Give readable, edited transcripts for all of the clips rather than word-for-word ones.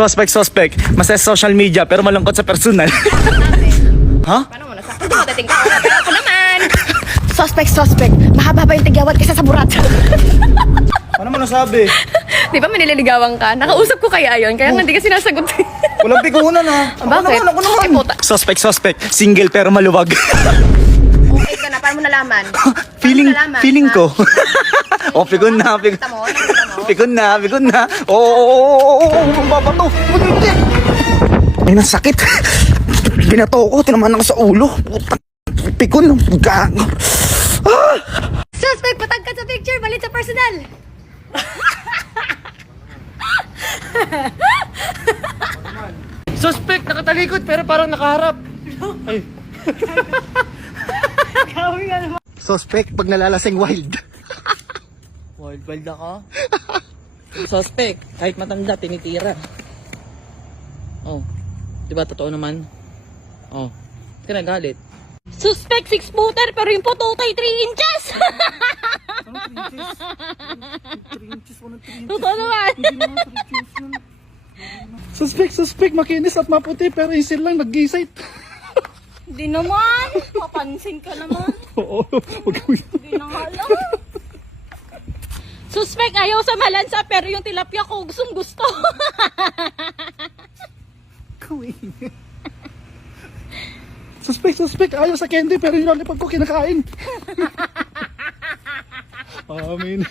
Suspect. Masaya sa social media pero malungkot sa personal. Ha? Paano mo nasakto? Dating ka pero ako naman. Suspect. Mahaba-haba yung tigyawat kaysa sa burat. Ano mo nasabi? Di ba manililigawan ka? Nakausap ko kaya yun, kaya hindi ka sinasagot. Walang pikunan ha. Bakit? Ako naman. Eh, puta. Suspect. Single pero maluwag. Okay ka na, paano mo nalaman? Feeling ko. Oh, pikon na. Nakita mo? Pikon na. Oo, mababato. Ay, nasakit. Binato ko, tinamaan ako sa ulo. Pikon. Gago. Suspect, patagkat sa picture, balit sa personal. Suspect, nakatalikod pero parang nakaharap. Ay. Suspect pag nalalasing wild. Wild ako. Suspect, kahit matanda, tinitira. Oh, di ba totoo naman? Oh, kinagalit. Suspect, 6-footer, pero yung pututay 3 inches. Totoo naman. Suspect, makinis at maputi pero isil lang nag-gisate. Hindi naman. Papansin ka naman. Oo, wag kami. Hindi na alam. Suspect, ayaw sa malansa, pero yung tilapia ko gustong gusto. Suspect, ayaw sa candy pero yung lollipop ko kinakain. Amin.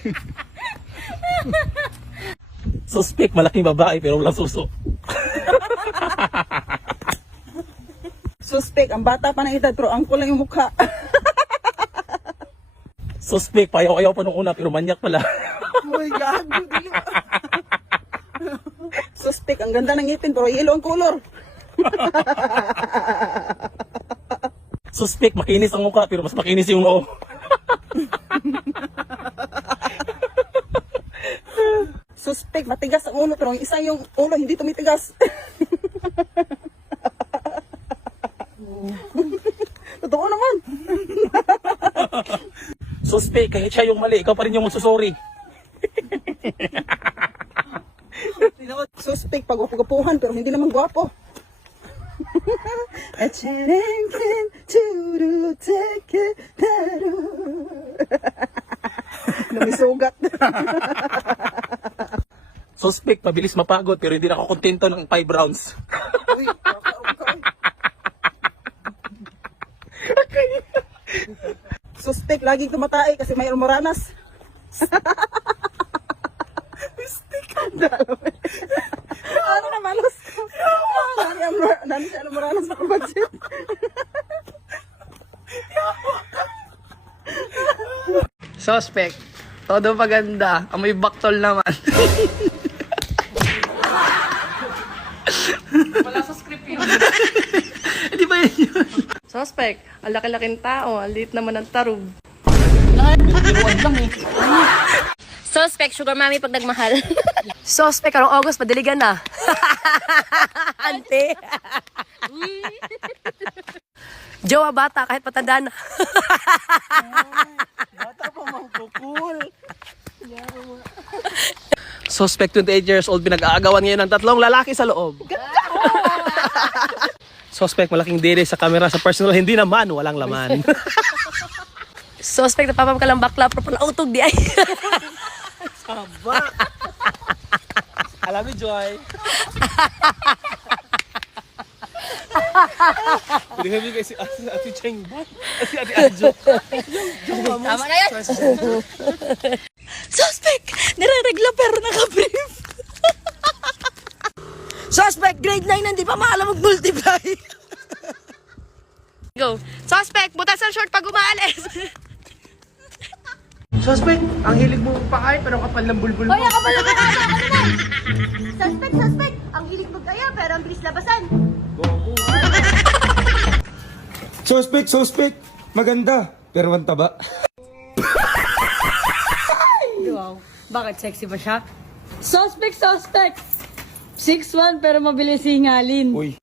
Suspect, malaking babae pero walang suso. Suspect, ang bata pa ng edad pero ang kulang yung mukha. Suspect, payaw-ayaw pa nung una pero manyak pala. Oh my God. Suspect, ang ganda ng ngipin pero yellow ang color. Suspect, makinis ang mukha pero mas makinis yung noo. Suspect, matigas ang ulo pero yung isa yung ulo hindi tumitigas. Totoo naman. Suspect, kahit siya yung mali, ikaw pa rin yung magsusori. Suspect, pag-upuhan pero hindi naman gwapo. Namisugat. Suspect, mabilis mapagod pero hindi na ako kontento ng 5 rounds. Uy, Suspect, laging tumatay kasi may almoranas. Ano na malos? Nani siya almoranas sa budget. Suspect. Todo maganda. Amoy baktol naman. Wala sa script yun. Di ba yun yun? Suspect, ang laki-laking tao, ang liit naman ng tarog. Suspect, sugar mommy pag nagmahal. Suspect, karong August, padiligan na. Ante. Jowa bata, kahit patanda na. Suspect, 28 years old, pinag-aagawan ngayon ng 3 lalaki sa loob. Suspect, malaking diri sa camera, sa personal, hindi naman, walang laman. Suspect, napapam ka lang bakla, pero pala utog di ay. Alam ni Joy. Pinagsabi kasi si Ate Cheng ba? Si Ate Adjo. Tama na yan. Suspect, nire-regla pero naka-brief. Suspect, grade 9 hindi pa maalam mag-multiply. Go. Suspect, butas ang short pag umaalis. Suspect, ang hilig mo pakain pero kapal ng bulbul mo. Hoy, ako pala ka naman. Suspect, ang hilig magkaya pero ang bilis labasan. Suspect. Maganda. Pero ang taba. Wow. Bakit sexy ba siya? Suspect! 6'1" pero mabilis hingalin. Uy.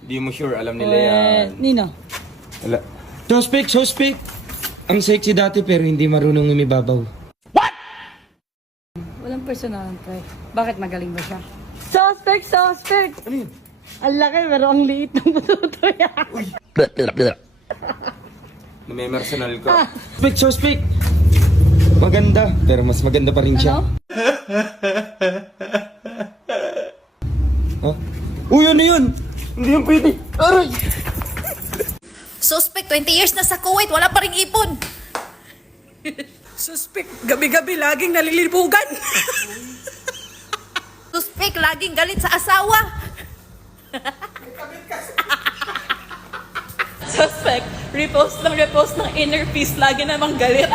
Di mo sure, alam nila yan. Nino. Wala. Suspect. Ang sexy dati pero hindi marunong umibabaw. Walang personal, pre. Bakit magaling ba siya? Suspect, suspect! Ano yun? Ang laki, pero ang liit ng bututo niya. May personal ka. Suspect! Maganda, pero mas maganda pa rin siya. Ano? Uy, ano yun? Hindi yan pwede. Aray! Suspect, 20 years na sa Kuwait, wala pa ring ipon. Suspect, gabi-gabi laging nalilipugan. Suspect, laging galit sa asawa. Suspect, repost ng inner peace, lagi namang galit.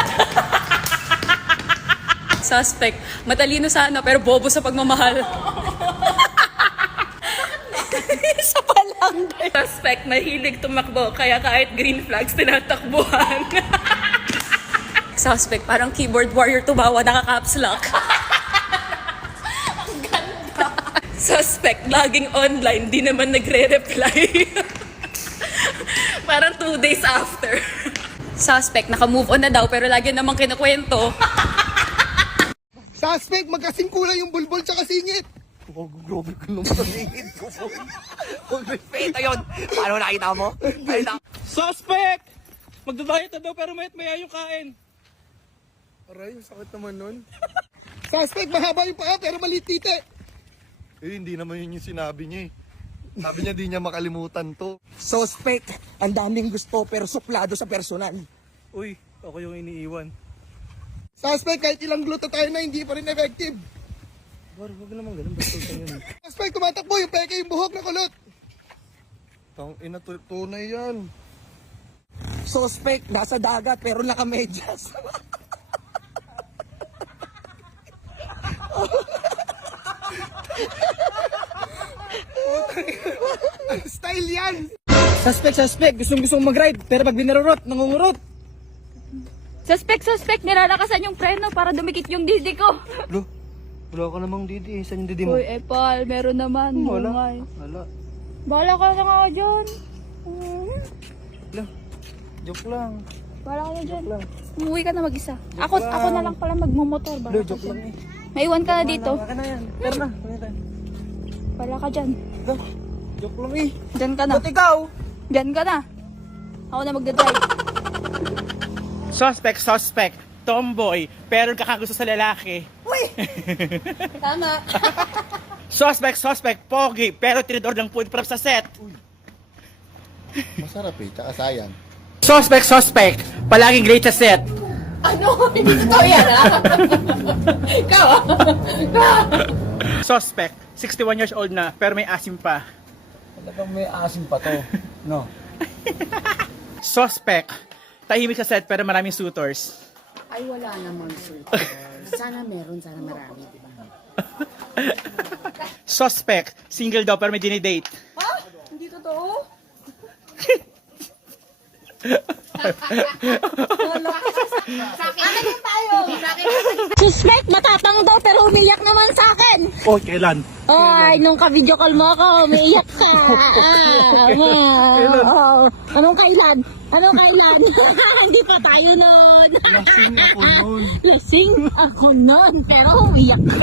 Suspect, matalino sana pero bobo sa pagmamahal. Isa pa lang. Suspect, mahilig tumakbo kaya kahit green flags tinatakbuhan. Suspect, parang keyboard warrior tumawa, nakaka-caps lock. Ang ganda. Suspect, laging online, di naman nagre-reply. Parang 2 days after. Suspect, naka-move on na daw pero lagi namang kinukwento. Suspect, magkasing kulay yung bulbul tsaka singit. Oh, grabe ko naman sa singit ko. Ito yun. Paano nakita mo? Suspect! Magdadayet na daw pero maya yung kain. Aray, sakit naman nun. Suspect, mahaba yung paa pero maliit tite. Eh, hindi naman yun yung sinabi niya eh. Sabi niya di niya makalimutan to. Suspect, ang daming gusto pero suplado sa personal. Uy, ako yung iniiwan. Suspect, kahit ilang gluto tayo na hindi pa rin effective. Wag naman ganun, basta yun. Suspect, tumatakbo yung peke yung buhok na kulot. Tang ina, tunay yan. Suspect, nasa dagat pero nakamedyas. Style yan. Suspect, gustong mag-ride pero pag binarurot, nangungurot. Suspect, nilalakasan yung preno para dumikit yung didi ko. Wala ka namang didi. Saan yung didi mo? Uy, Epal, meron naman. Wala. Bahala ka na nga dyan. Joke lang. Bahala ka na dyan. Umuwi ka na mag-isa. Ako na lang pala magmumotor. Bahala ka dyan. Maiwan ka na dito. Baka na yan. Pero na. Bahala ka dyan. Joke lang eh. Dyan ka na. Ba't ikaw? Dyan ka na. Ako na magdadrive. Suspect. Tomboy, pero kakagusto sa lalaki. Tama. Suspect, pogi, pero tinidor lang po prop sa set. Masarap eh, tsaka sayang. Suspect, palaging great sa set. Ano? Hindi totoo yan, ha? Ikaw, Suspect, 61 years old na, pero may asim pa. Talagang may asim pa to. No. Suspect, tahimik sa set pero maraming suitors. Ay, wala namang sweet. Sana meron, sana marami, di ba? Suspect, single daw pero may dinidate. Ha? Hindi totoo? Suspect, matapang daw pero umiyak naman sa akin. Oh, kailan? Ay, nung ka-video call mo ako, umiiyak ka. Anong kailan? Hindi pa tayo nun. Lasing ako nun, pero umiyak ka.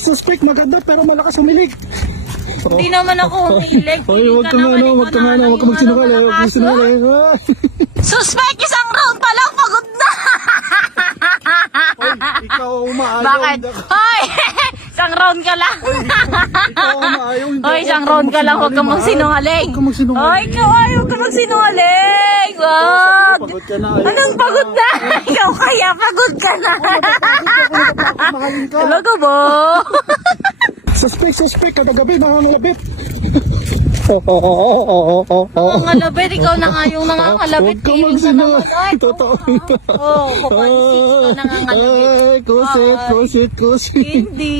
Suspect, maganda pero malakas umilig. Hindi naman ako umiiyak. Huwag ka magsinungaling. Suspect, isang round pa lang, pagod na. Ikaw umaayaw. Bakit? Hoy! Isang round ka lang. Ikaw umaayaw. Hoy, isang round ka lang, huwag ka magsinungaling. Hoy, ikaw ay, huwag ka magsinungaling. Wag. Pagod ka na. Anong pagod na? Ikaw kaya, pagod ka na. Talaga ba? Suspect, kada gabi nangangalabit. Nangangalabit, ikaw na nga yung nangangalabit. Huwag ka Feeling ka naman, magsinungaling. ay. Totoo. Oo, kapansin ka nangangalabit. Ay, kusit. Hindi.